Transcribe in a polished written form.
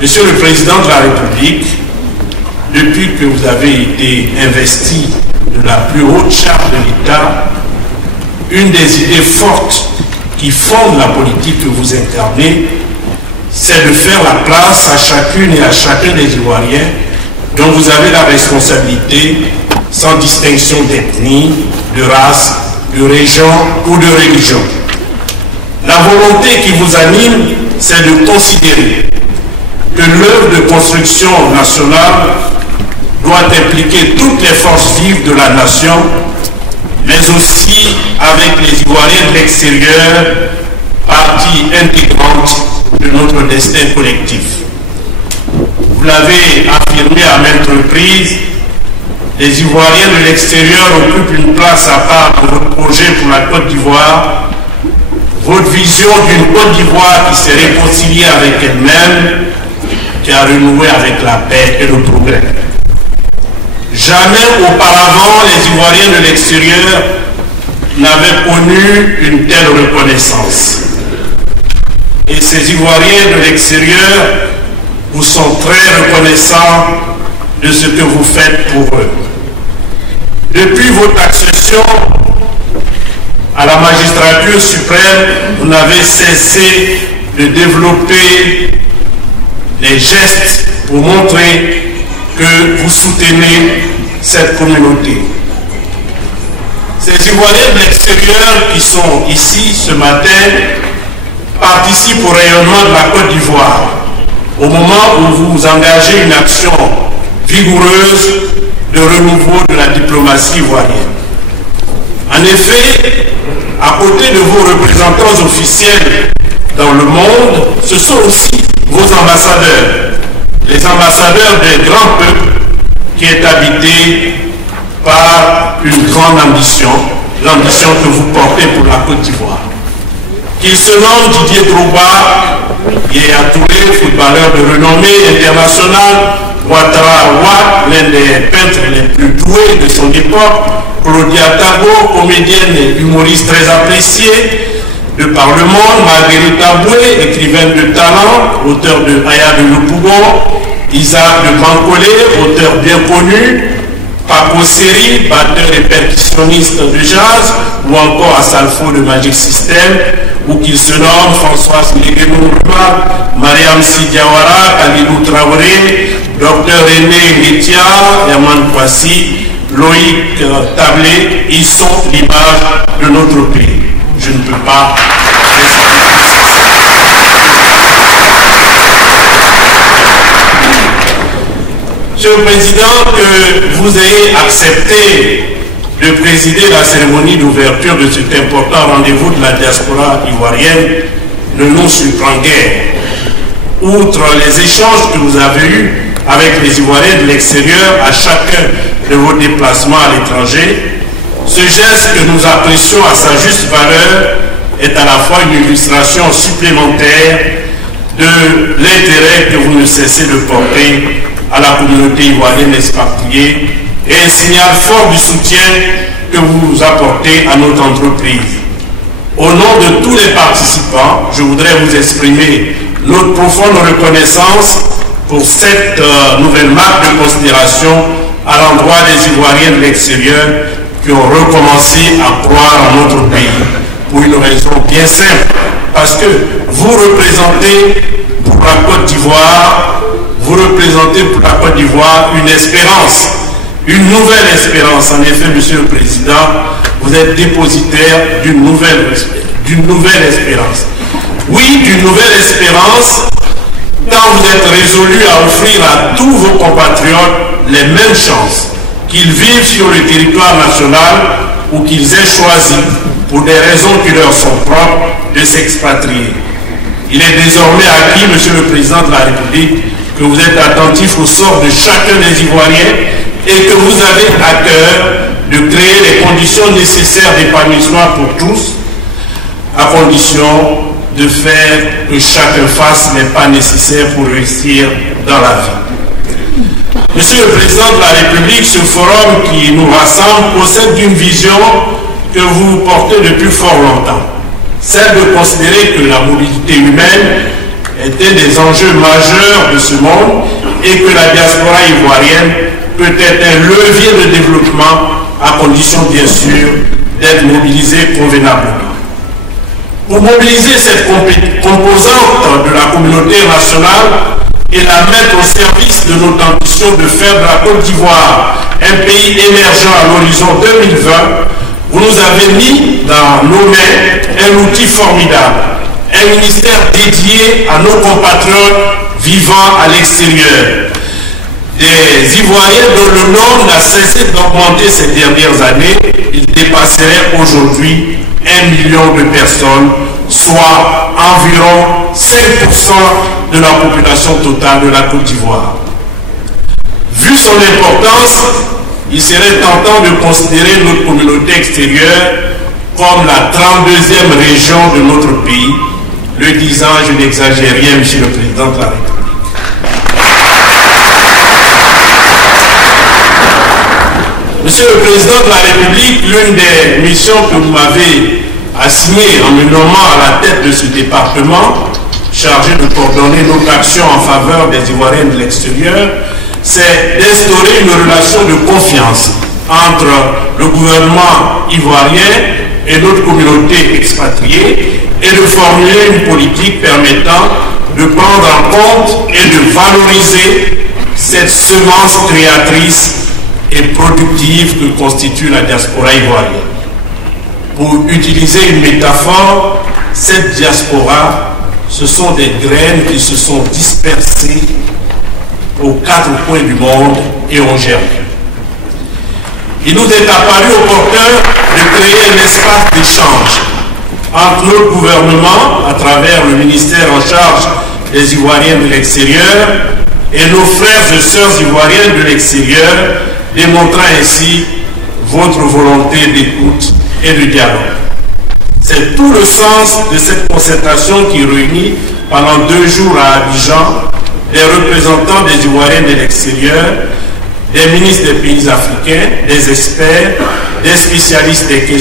Monsieur le Président de la République, depuis que vous avez été investi de la plus haute charge de l'État, une des idées fortes qui fondent la politique que vous incarnez, c'est de faire la place à chacune et à chacun des Ivoiriens dont vous avez la responsabilité, sans distinction d'ethnie, de race, de région ou de religion. La volonté qui vous anime, c'est de considérer que l'œuvre de construction nationale doit impliquer toutes les forces vives de la nation, mais aussi avec les Ivoiriens de l'extérieur, partie intégrante de notre destin collectif. Vous l'avez affirmé à maintes reprises, les Ivoiriens de l'extérieur occupent une place à part de votre projet pour la Côte d'Ivoire, votre vision d'une Côte d'Ivoire qui s'est réconciliée avec elle-même, qui a renoué avec la paix et le progrès. Jamais auparavant les Ivoiriens de l'extérieur n'avaient connu une telle reconnaissance. Et ces Ivoiriens de l'extérieur vous sont très reconnaissants de ce que vous faites pour eux. Depuis votre accession à la magistrature suprême, vous n'avez cessé de développer les gestes pour montrer que vous soutenez cette communauté. Ces Ivoiriens de l'extérieur qui sont ici ce matin participent au rayonnement de la Côte d'Ivoire au moment où vous engagez une action vigoureuse de renouveau de la diplomatie ivoirienne. En effet, à côté de vos représentants officiels dans le monde, ce sont aussi vos ambassadeurs, les ambassadeurs des grands peuples qui est habité par une grande ambition, l'ambition que vous portez pour la Côte d'Ivoire. Qu'il se nomme Didier Drogba, Yaya Touré, footballeur de renommée internationale, Ouattara Ouad, l'un des peintres les plus doués de son époque, Claudia Tabo, comédienne et humoriste très appréciée de par le monde, Marguerite Aboué, écrivaine de talent, auteur de Aya de Lupugo, Isaac de Bancolé, auteur bien connu, Paco Seri, batteur et percussionniste de jazz, ou encore Asalfo de Magic System, ou qu'il se nomme Françoise Légué-Mourba, Mariam Sidiawara, Kalilou Traoré, Dr René Ngetia, Yaman Kwasi, Loïc Tablé, ils sont l'image de notre pays. Je ne peux pas. Monsieur le Président, que vous ayez accepté de présider la cérémonie d'ouverture de cet important rendez-vous de la diaspora ivoirienne ne nous surprend guère. Outre les échanges que vous avez eus avec les Ivoiriens de l'extérieur à chacun de vos déplacements à l'étranger, ce geste que nous apprécions à sa juste valeur est à la fois une illustration supplémentaire de l'intérêt que vous ne cessez de porter à la communauté ivoirienne expatriée et un signal fort du soutien que vous apportez à notre entreprise. Au nom de tous les participants, je voudrais vous exprimer notre profonde reconnaissance pour cette nouvelle marque de considération à l'endroit des Ivoiriens de l'extérieur qui ont recommencé à croire en notre pays pour une raison bien simple, parce que vous représentez pour la Côte d'Ivoire, une espérance, une nouvelle espérance. En effet, Monsieur le Président, vous êtes dépositaire d'une nouvelle espérance. Oui, d'une nouvelle espérance, tant vous êtes résolu à offrir à tous vos compatriotes les mêmes chances, qu'ils vivent sur le territoire national ou qu'ils aient choisi, pour des raisons qui leur sont propres, de s'expatrier. Il est désormais acquis, Monsieur le Président de la République, que vous êtes attentif au sort de chacun des Ivoiriens et que vous avez à cœur de créer les conditions nécessaires d'épanouissement pour tous, à condition de faire que chacun fasse les pas nécessaires pour réussir dans la vie. Monsieur le Président de la République, ce forum qui nous rassemble possède une vision que vous portez depuis fort longtemps, celle de considérer que la mobilité humaine est un des enjeux majeurs de ce monde et que la diaspora ivoirienne peut être un levier de développement à condition bien sûr d'être mobilisée convenablement. Pour mobiliser cette composante de la communauté nationale et la mettre au service de notre ambition de faire de la Côte d'Ivoire un pays émergent à l'horizon 2020, vous nous avez mis dans nos mains un outil formidable, un ministère dédié à nos compatriotes vivant à l'extérieur. Des Ivoiriens dont le nombre n'a cessé d'augmenter ces dernières années, il dépasserait aujourd'hui 1 million de personnes, soit environ 5% de la population totale de la Côte d'Ivoire. Vu son importance, il serait tentant de considérer notre communauté extérieure comme la 32e région de notre pays. Le disant, je n'exagère rien, Monsieur le Président de la République. Monsieur le Président de la République, l'une des missions que vous m'avez assignée en me nommant à la tête de ce département, chargé de coordonner notre action en faveur des Ivoiriens de l'extérieur, c'est d'instaurer une relation de confiance entre le gouvernement ivoirien et notre communauté expatriée et de formuler une politique permettant de prendre en compte et de valoriser cette semence créatrice et productive que constitue la diaspora ivoirienne. Pour utiliser une métaphore, cette diaspora, ce sont des graines qui se sont dispersées aux 4 coins du monde et ont germé. Il nous est apparu opportun de créer un espace d'échange entre notre gouvernement, à travers le ministère en charge des Ivoiriens de l'extérieur, et nos frères et sœurs ivoiriens de l'extérieur, démontrant ainsi votre volonté d'écoute et de dialogue. C'est tout le sens de cette concertation qui réunit pendant 2 jours à Abidjan des représentants des Ivoiriens de l'extérieur, des ministres des pays africains, des experts, des spécialistes des questions